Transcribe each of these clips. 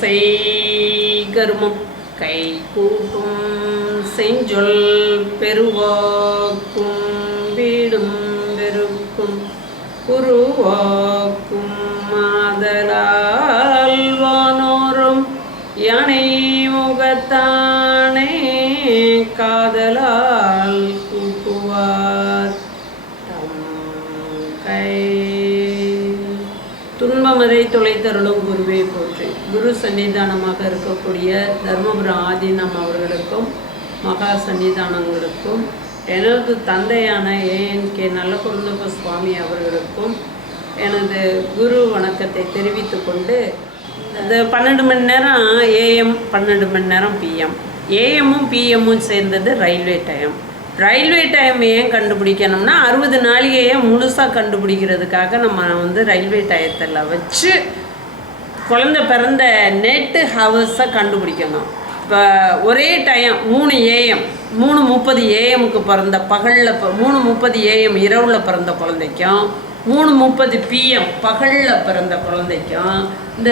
செய்கருமம் கை கூட்டும் செஞ்சொல் பெருவாக்கும் வீடும் பெருக்கும் உருவாக்கும் மாதலால் வானோரும் யானை முகத்தானே காதலால் கூட்டுவார். கை. துன்பமதை தொலைத்தருளும் குருவே போற்றி. குரு சன்னிதானமாக இருக்கக்கூடிய தர்மபுரம் ஆதீனம் அவர்களுக்கும் மகா சன்னிதானங்களுக்கும் எனது தந்தையான ஏஎன் கே நல்லகுருந்தப்ப சுவாமி அவர்களுக்கும் எனது குரு வணக்கத்தை தெரிவித்து கொண்டு இந்த பன்னெண்டு மணி நேரம் ஏஎம் பன்னெண்டு மணி நேரம் பிஎம் ஏஎம்மும் பிஎம்மும் சேர்ந்தது ரயில்வே டைம். ரயில்வே டைம் ஏன் கண்டுபிடிக்கணும்னா அறுபது நாளிகையை முழுசாக கண்டுபிடிக்கிறதுக்காக நம்ம வந்து ரயில்வே டயத்தில் வச்சு குழந்தை பிறந்த நெட்டு ஹவர்ஸை கண்டுபிடிக்கணும். இப்போ ஒரே டைம் மூணு ஏஎம் மூணு முப்பது ஏஎம்க்கு பிறந்த பகலில் மூணு முப்பது ஏஎம் இரவில் பிறந்த குழந்தைக்கும் மூணு முப்பது பிஎம் பகலில் பிறந்த குழந்தைக்கும் இந்த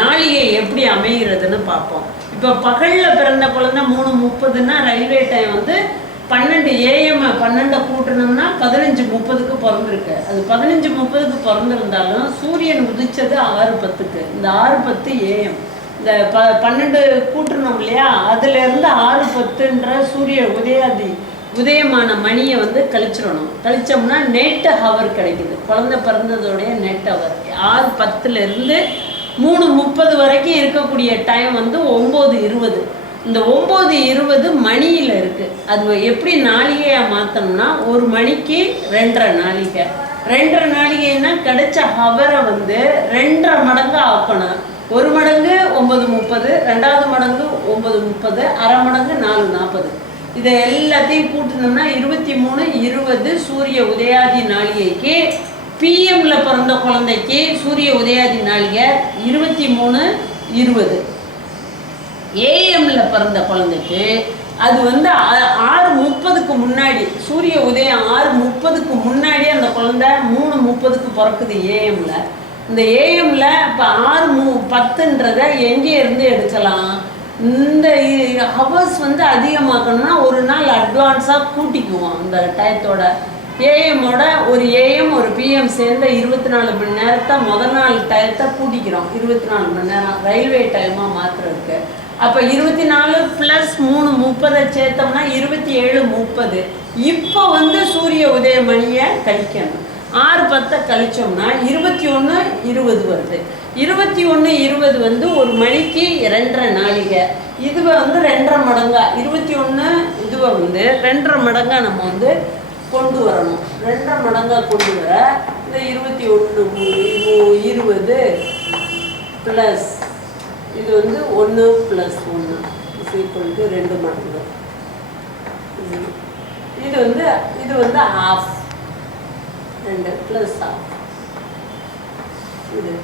நாளிகை எப்படி அமைகிறதுன்னு பார்ப்போம். இப்போ பகலில் பிறந்த குழந்தை மூணு முப்பதுன்னா ரயில்வே டைம் வந்து பன்னெண்டு ஏஎம் பன்னெண்டை கூட்டணும்னா பதினஞ்சு முப்பதுக்கு பிறந்திருக்கு. அது பதினஞ்சு முப்பதுக்கு பிறந்திருந்தாலும் சூரியன் உதிச்சது ஆறு பத்துக்கு. இந்த ஆறு பத்து ஏஎம் இந்த ப பன்னெண்டு கூட்டணும் இல்லையா? அதுலேருந்து ஆறு பத்துன்ற சூரிய உதயாதி உதயமான மணியை வந்து கழிச்சிடணும். கழிச்சோம்னா நெட் ஹவர் கிடைக்குது. குழந்தை பிறந்ததோடைய நெட் ஹவர் ஆறு பத்துலேருந்து மூணு முப்பது வரைக்கும் இருக்கக்கூடிய டைம் வந்து ஒம்பது இருபது. இந்த ஒம்பது இருபது மணியில் இருக்குது அது எப்படி நாளிகையாக மாற்றணும்னா ஒரு மணிக்கு ரெண்டரை நாளிகை. ரெண்டரை நாளிகைன்னா கிடைச்ச ஹவரை வந்து ரெண்டரை மடங்கு ஆக்கணும் ஒரு மடங்கு ஒம்பது முப்பது ரெண்டாவது மடங்கு ஒம்பது முப்பது அரை மடங்கு நாலு நாற்பது இதை எல்லாத்தையும் கூட்டினோம்னா இருபத்தி மூணு இருபது சூரிய உதயாதி நாளிகைக்கு பிஎம்ல பிறந்த குழந்தைக்கு சூரிய உதயாதி நாளிகை இருபத்தி மூணு இருபது. ஏஎம்ல பிறந்த குழந்தைக்கு அது வந்து ஆறு முப்பதுக்கு முன்னாடி சூரிய உதயம் ஆறு முப்பதுக்கு முன்னாடி அந்த குழந்தை மூணு முப்பதுக்கு பிறக்குது ஏஎம்ல இந்த ஏஎம்ல இப்போ ஆறு மூ பத்துன்றதை எங்கே இருந்து எடுக்கலாம்? இந்த ஹவர்ஸ் வந்து அதிகமாக்கணும்னா ஒரு நாள் அட்வான்ஸாக கூட்டிக்குவோம் அந்த டயத்தோட ஏஎம்மோட ஒரு ஏஎம் ஒரு பிஎம் சேர்ந்த இருபத்தி நாலு மணி நேரத்தை முதல் நாள் டயத்தை கூட்டிக்கிறோம். இருபத்தி நாலு மணி நேரம் ரயில்வே டைமாக மாற்றுறதுக்கு அப்போ இருபத்தி நாலு ப்ளஸ் மூணு முப்பதை சேர்த்தோம்னா இருபத்தி ஏழு முப்பது. இப்போ வந்து சூரிய உதய மணியை கழிக்கணும். ஆறு பத்தை கழிச்சோம்னா இருபத்தி ஒன்று இருபது வருது. இருபத்தி ஒன்று இருபது வந்து ஒரு மணிக்கு ரெண்டரை நாளிகை இதுவை வந்து ரெண்டரை மடங்கா. இருபத்தி ஒன்று இதுவை வந்து ரெண்டரை மடங்கா நம்ம வந்து கொண்டு வரணும். ரெண்டரை மடங்கா கொண்டு வர இந்த இருபத்தி ஒன்று இருபது ப்ளஸ் இது வந்து ஒன்று ப்ளஸ் ஒன்று இஸ் ஈக்குவல் டு ரெண்டு மடங்கு இது. வந்து இது வந்து ஆஃப் ரெண்டு ப்ளஸ் ஆஃப் இது.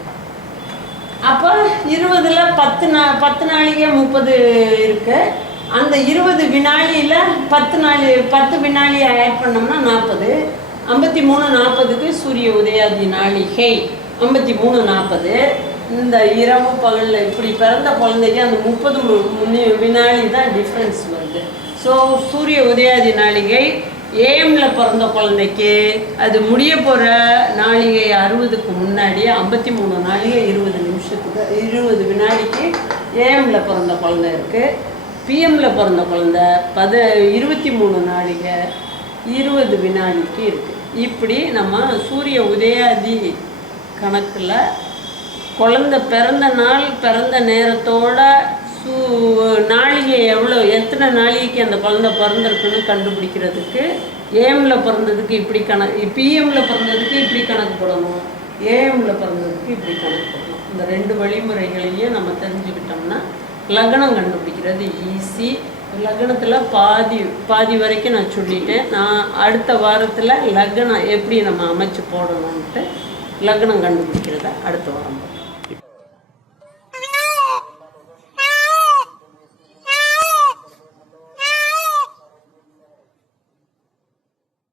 அப்போ இருபதில் பத்து நா பத்து நாளைக்கே முப்பது இருக்கு. அந்த இருபது வினாடியில் பத்து நாள் பத்து வினாடி ஆட் பண்ணோம்னா நாற்பது. ஐம்பத்தி மூணு நாற்பதுக்கு சூரிய உதயாதி நாளிகை ஐம்பத்தி மூணு நாற்பது. இந்த இரவு பகலில் இப்படி பிறந்த குழந்தைக்கு அந்த முப்பது வினாடி தான் டிஃப்ரென்ஸ் வருது. ஸோ சூரிய உதயாதி நாளிகை ஏஎம்ல பிறந்த குழந்தைக்கு அது முடிய போகிற நாளிகை அறுபதுக்கு முன்னாடி ஐம்பத்தி மூணு நாளிகை இருபது நிமிஷத்துக்கு இருபது வினாடிக்கு ஏஎம்ல பிறந்த குழந்தை இருக்குது பிஎம்ல பிறந்த குழந்தை பத இருபத்தி மூணு நாளிகை இருபது வினாடிக்கு இருக்குது இப்படி நம்ம சூரிய உதயாதி கணக்கில் குழந்தை பிறந்த நாள் பிறந்த நேரத்தோட சூ நாளிகை எவ்வளோ எத்தனை நாளிகைக்கு அந்த குழந்தை பிறந்திருக்குன்னு கண்டுபிடிக்கிறதுக்கு ஏஎம்ல பிறந்ததுக்கு இப்படி கணக்கு பிஎம்ல பிறந்ததுக்கு இப்படி கணக்கு போடணும் ஏஎம்ல பிறந்ததுக்கு இப்படி கணக்கு போடணும். இந்த ரெண்டு வழிமுறைகளையும் நம்ம தெரிஞ்சுக்கிட்டோம்னா லக்னம் கண்டுபிடிக்கிறது ஈஸி லக்னத்தில் பாதி பாதி வரைக்கும் நான் சொல்லிட்டேன். நான் அடுத்த வாரத்தில் லக்னம் எப்படி நம்ம அமைச்சு போடணுன்ட்டு லக்னம் கண்டுபிடிக்கிறத அடுத்த வாரம்